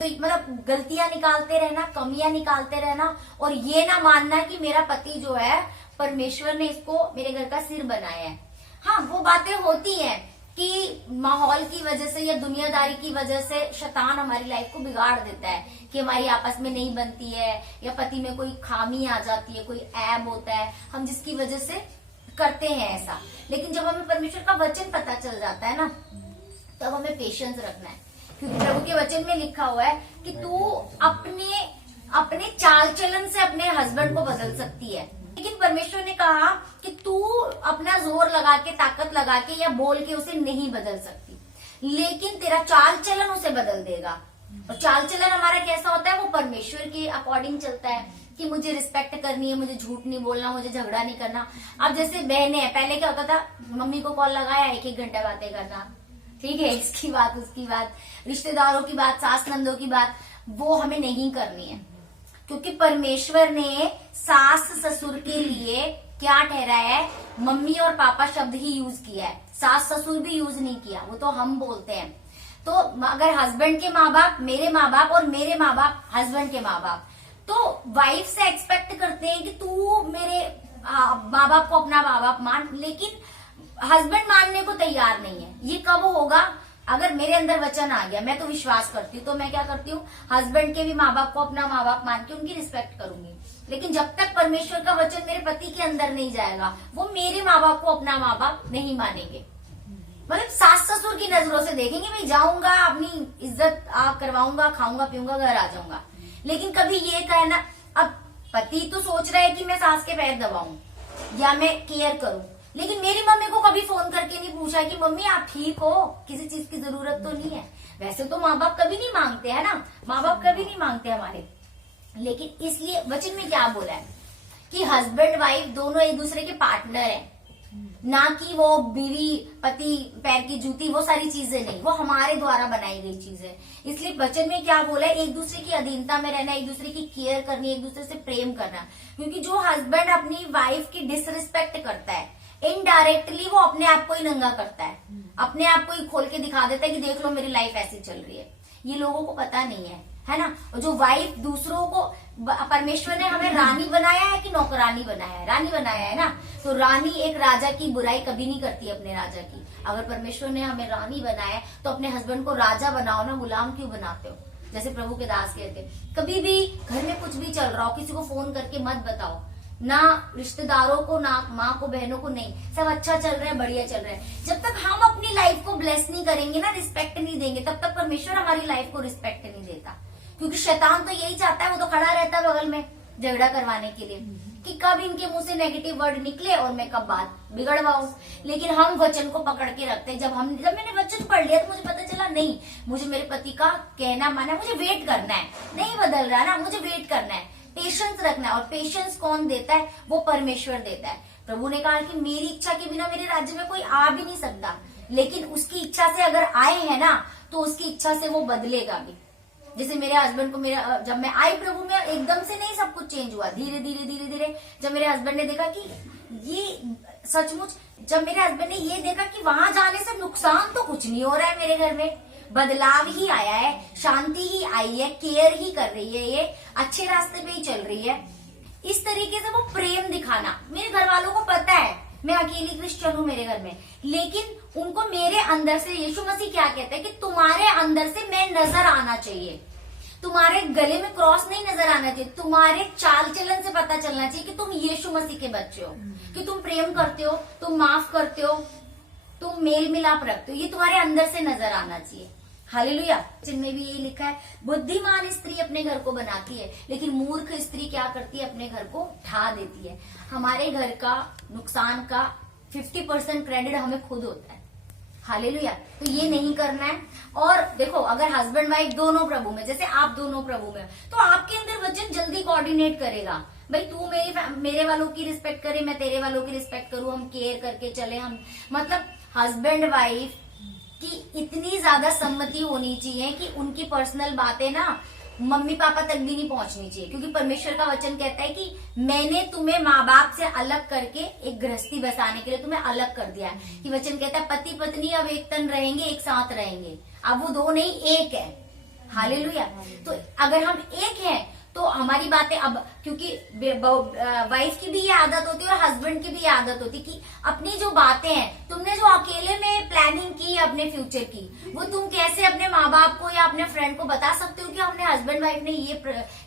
तो मतलब गलतियां निकालते रहना, कमियां निकालते रहना, और ये ना मानना कि मेरा पति जो है परमेश्वर ने इसको मेरे घर का सिर बनाया है। हाँ, वो बातें होती हैं कि माहौल की वजह से या दुनियादारी की वजह से शैतान हमारी लाइफ को बिगाड़ देता है कि हमारी आपस में नहीं बनती है, या पति में कोई खामी आ जाती है, कोई ऐब होता है, हम जिसकी वजह से करते हैं ऐसा। लेकिन जब हमें परमेश्वर का वचन पता चल जाता है ना, तब हमें पेशेंस रखना है, क्योंकि प्रभु के वचन में लिखा हुआ है कि तू अपने चाल चलन से अपने हस्बैंड को बदल सकती है, लेकिन परमेश्वर ने कहा कि तू अपना जोर लगा के, ताकत लगा के या बोल के उसे नहीं बदल सकती, लेकिन तेरा चाल चलन उसे बदल देगा। और चाल चलन हमारा कैसा होता है? वो परमेश्वर के अकॉर्डिंग चलता है कि मुझे रिस्पेक्ट करनी है, मुझे झूठ नहीं बोलना, मुझे झगड़ा नहीं करना। अब जैसे बहनें हैं, पहले क्या होता था, मम्मी को कॉल लगाया, एक एक घंटा बातें करना, ठीक है, इसकी बात उसकी बात, रिश्तेदारों की बात, सास नंदों की बात, वो हमें नहीं करनी है, क्योंकि परमेश्वर ने सास ससुर के लिए क्या ठहराया है? मम्मी और पापा शब्द ही यूज किया है, सास ससुर भी यूज नहीं किया, वो तो हम बोलते हैं। तो अगर हस्बैंड के माँ बाप, मेरे माँ बाप, और मेरे माँ बाप हस्बैंड के माँ बाप, तो वाइफ से एक्सपेक्ट करते हैं कि तू मेरे माँ बाप को अपना माँ बाप मान, लेकिन हस्बैंड मानने को तैयार नहीं है। ये कब होगा? अगर मेरे अंदर वचन आ गया, मैं तो विश्वास करती हूँ, तो मैं क्या करती हूँ, हस्बैंड के भी माँ बाप को अपना माँ बाप मान के उनकी रिस्पेक्ट करूंगी। लेकिन जब तक परमेश्वर का वचन मेरे पति के अंदर नहीं जाएगा, वो मेरे माँ बाप को अपना माँ बाप नहीं मानेंगे। मतलब सास ससुर की नजरों से देखेंगे, भाई जाऊंगा, अपनी इज्जत करवाऊंगा, खाऊंगा पीऊंगा, घर आ जाऊंगा। लेकिन कभी ये कहना, अब पति तो सोच रहा है कि मैं सास के पैर दबाऊं या मैं केयर करूं, लेकिन मेरी मम्मी को कभी फोन करके नहीं पूछा कि मम्मी आप ठीक हो, किसी चीज की जरूरत तो नहीं है। वैसे तो माँ बाप कभी नहीं मांगते है ना, माँ बाप कभी नहीं मांगते हमारे, लेकिन इसलिए वचन में क्या बोला है कि हस्बैंड वाइफ दोनों एक दूसरे के पार्टनर हैं, ना कि वो बीवी पति पैर की जूती, वो सारी चीजें नहीं, वो हमारे द्वारा बनाई गई चीज है। इसलिए वचन में क्या बोला है? एक दूसरे की अधीनता में रहना, एक दूसरे की केयर करनी, एक दूसरे से प्रेम करना। क्योंकि जो हस्बैंड अपनी वाइफ की डिसरिस्पेक्ट करता है, इनडायरेक्टली वो अपने आप को ही नंगा करता है, अपने आप को ही खोल के दिखा देता है कि देख लो मेरी लाइफ ऐसी चल रही है। ये लोगों को पता नहीं है ना। और जो वाइफ दूसरों को, परमेश्वर ने हमें रानी बनाया है कि नौकरानी बनाया है? रानी बनाया है ना। तो रानी एक राजा की बुराई कभी नहीं करती अपने राजा की। अगर परमेश्वर ने हमें रानी बनाया है तो अपने हस्बैंड को राजा बनाओ ना, गुलाम क्यों बनाते हो? जैसे प्रभु के दास कहते, कभी भी घर में कुछ भी चल रहा हो, किसी को फोन करके मत बताओ, ना रिश्तेदारों को, ना माँ को, बहनों को, नहीं, सब अच्छा चल रहा है, बढ़िया चल रहा है। जब तक हम अपनी लाइफ को ब्लेस नहीं करेंगे ना, रिस्पेक्ट नहीं देंगे, तब तक परमेश्वर हमारी लाइफ को रिस्पेक्ट नहीं देता। क्योंकि शैतान तो यही चाहता है, वो तो खड़ा रहता है बगल में झगड़ा करवाने के लिए कि कब इनके मुंह से नेगेटिव वर्ड निकले और मैं कब बात बिगड़वाऊं। लेकिन हम वचन को पकड़ के रखते हैं। जब मैंने वचन पढ़ लिया तो मुझे पता चला, नहीं, मुझे मेरे पति का कहना माना, मुझे वेट करना है, नहीं बदल रहा ना, मुझे वेट करना है, पेशेंस रखना है। और पेशेंस कौन देता है? वो परमेश्वर देता है। प्रभु ने कहा कि मेरी इच्छा के बिना मेरे राज्य में कोई आ भी नहीं सकता, लेकिन उसकी इच्छा से अगर आए हैं ना, तो उसकी इच्छा से वो बदलेगा भी। जैसे मेरे हस्बैंड को, जब मैं आई प्रभु में, एकदम से नहीं सब कुछ चेंज हुआ, धीरे धीरे धीरे धीरे। जब मेरे हस्बैंड ने देखा कि ये सचमुच, जब मेरे हस्बैंड ने ये देखा कि वहां जाने से नुकसान तो कुछ नहीं हो रहा है, मेरे घर में बदलाव ही आया है, शांति ही आई है, केयर ही कर रही है, ये अच्छे रास्ते पे ही चल रही है, इस तरीके से वो प्रेम दिखाना। मेरे घर वालों को पता है मैं अकेली क्रिश्चियन हूँ मेरे घर में, लेकिन उनको मेरे अंदर से, यीशु मसीह क्या कहता है कि तुम्हारे अंदर से मैं नजर आना चाहिए, तुम्हारे गले में क्रॉस नहीं नजर आना चाहिए, तुम्हारे चाल चलन से पता चलना चाहिए कि तुम यीशु मसीह के बच्चे हो, कि तुम प्रेम करते हो, तुम माफ करते हो, तुम मेल मिलाप रखते हो, ये तुम्हारे अंदर से नजर आना चाहिए। हालेलुया। जिनमें भी यही लिखा है, बुद्धिमान स्त्री अपने घर को बनाती है, लेकिन मूर्ख स्त्री क्या करती है? अपने घर को ढा देती है। हमारे घर का नुकसान का 50% क्रेडिट हमें खुद होता है। हालेलुया। तो ये नहीं करना है। और देखो, अगर हस्बैंड वाइफ दोनों प्रभु में, जैसे आप दोनों प्रभु में, तो आपके अंदर वचन जल्दी कोऑर्डिनेट करेगा। भाई तू मेरे वालों की रिस्पेक्ट करे, मैं तेरे वालों की रिस्पेक्ट करूं, हम केयर करके चले। हम मतलब हस्बैंड वाइफ की इतनी ज्यादा सम्मति होनी चाहिए कि उनकी पर्सनल बातें ना मम्मी पापा तक भी नहीं पहुंचनी चाहिए। क्योंकि परमेश्वर का वचन कहता है कि मैंने तुम्हें माँ बाप से अलग करके एक गृहस्थी बसाने के लिए तुम्हें अलग कर दिया है। कि वचन कहता है पति पत्नी अब एक तन रहेंगे, एक साथ रहेंगे। अब वो दो नहीं, एक है। हालेलुया। तो अगर हम एक हैं तो हमारी बातें अब, क्योंकि वाइफ की भी ये आदत होती है और हस्बैंड की भी ये आदत होती है कि अपनी जो बातें हैं, तुमने जो अकेले में प्लानिंग की है अपने फ्यूचर की, वो तुम कैसे अपने माँ बाप को या अपने फ्रेंड को बता सकते हो कि हमने हस्बैंड वाइफ ने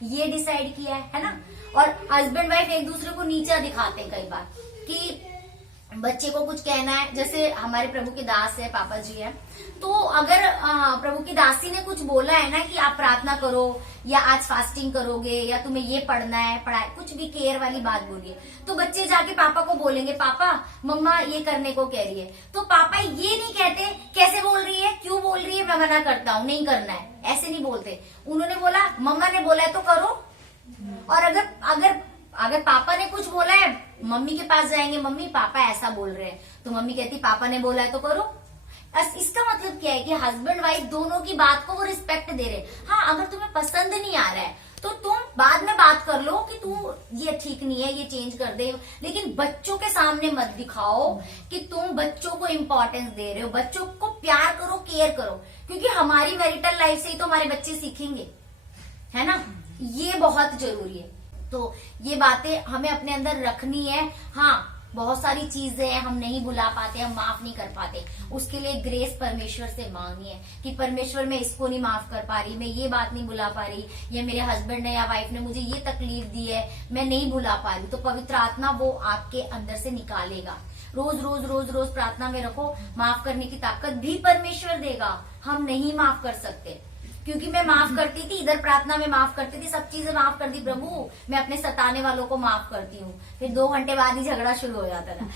ये डिसाइड किया है ना। और हस्बैंड वाइफ एक दूसरे को नीचा दिखाते हैं कई बार कि बच्चे को कुछ कहना है, जैसे हमारे प्रभु के दास है, पापा जी है, तो अगर प्रभु की दासी ने कुछ बोला है ना कि आप प्रार्थना करो या आज फास्टिंग करोगे या तुम्हें ये पढ़ना है, पढ़ाई, कुछ भी केयर वाली बात बोलिए, तो बच्चे जाके पापा को बोलेंगे पापा मम्मा ये करने को कह रही है। तो पापा ये नहीं कहते कैसे बोल रही है, क्यों बोल रही है, मैं मना करता हूँ, नहीं करना है, ऐसे नहीं बोलते। उन्होंने बोला, मम्मा ने बोला है तो करो। और अगर पापा ने कुछ बोला है, मम्मी के पास जाएंगे, मम्मी पापा ऐसा बोल रहे हैं, तो मम्मी कहती पापा ने बोला है तो करो। इसका मतलब क्या है कि हस्बैंड वाइफ दोनों की बात को वो रिस्पेक्ट दे रहे हैं। हाँ, अगर तुम्हें पसंद नहीं आ रहा है तो तुम बाद में बात कर लो कि तू ये ठीक नहीं है, ये चेंज कर दे, लेकिन बच्चों के सामने मत दिखाओ कि तुम बच्चों को इम्पोर्टेंस दे रहे हो। बच्चों को प्यार करो, केयर करो, क्योंकि हमारी मैरिटल लाइफ से ही तो हमारे बच्चे सीखेंगे, है ना। ये बहुत जरूरी है। तो ये बातें हमें अपने अंदर रखनी है। हाँ, बहुत सारी चीजें हैं हम नहीं भुला पाते, हम माफ नहीं कर पाते, उसके लिए ग्रेस परमेश्वर से मांगनी है कि परमेश्वर मैं इसको नहीं माफ कर पा रही, मैं ये बात नहीं भुला पा रही, या मेरे हस्बैंड ने या वाइफ ने मुझे ये तकलीफ दी है, मैं नहीं भुला पा रही। तो पवित्र आत्मा वो आपके अंदर से निकालेगा। रोज रोज रोज रोज प्रार्थना में रखो, माफ करने की ताकत भी परमेश्वर देगा। हम नहीं माफ कर सकते, क्योंकि मैं माफ करती थी, इधर प्रार्थना में माफ करती थी, सब चीजें माफ कर दी, प्रभु मैं अपने सताने वालों को माफ करती हूँ, फिर 2 घंटे बाद ही झगड़ा शुरू हो जाता था।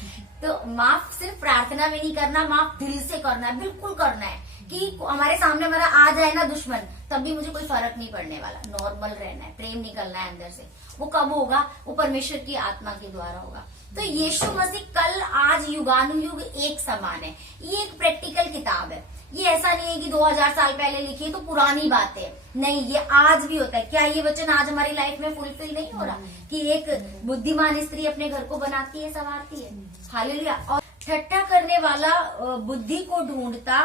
तो माफ सिर्फ प्रार्थना में नहीं करना, माफ दिल से करना है, बिल्कुल करना है कि हमारे सामने हमारा आ जाए ना दुश्मन, तब भी मुझे कोई फर्क नहीं पड़ने वाला, नॉर्मल रहना है, प्रेम निकलना है अंदर से। वो कब होगा? वो परमेश्वर की आत्मा के द्वारा होगा। तो यीशु मसीह कल आज युगानुयुग एक समान है। ये एक प्रैक्टिकल किताब है। ये ऐसा नहीं है कि 2000 साल पहले लिखी है तो पुरानी बात है, नहीं, ये आज भी होता है। क्या ये वचन आज हमारी लाइफ में फुलफिल नहीं हो रहा कि एक बुद्धिमान स्त्री अपने घर को बनाती है, संवारती है? हालेलुया। और ठट्ठा करने वाला बुद्धि को ढूंढता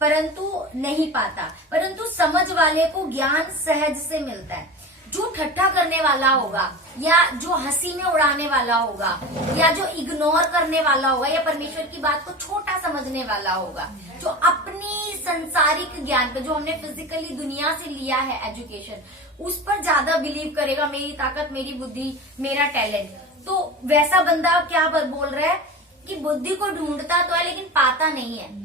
परंतु नहीं पाता, परंतु समझ वाले को ज्ञान सहज से मिलता है। जो ठट्ठा करने वाला होगा या जो हंसी में उड़ाने वाला होगा या जो इग्नोर करने वाला होगा या परमेश्वर की बात को छोटा समझने वाला होगा, जो अपनी संसारिक ज्ञान पे, जो हमने फिजिकली दुनिया से लिया है एजुकेशन, उस पर ज्यादा बिलीव करेगा, मेरी ताकत, मेरी बुद्धि, मेरा टैलेंट, तो वैसा बंदा क्या बोल रहा है कि बुद्धि को ढूंढता तो है लेकिन पाता नहीं है।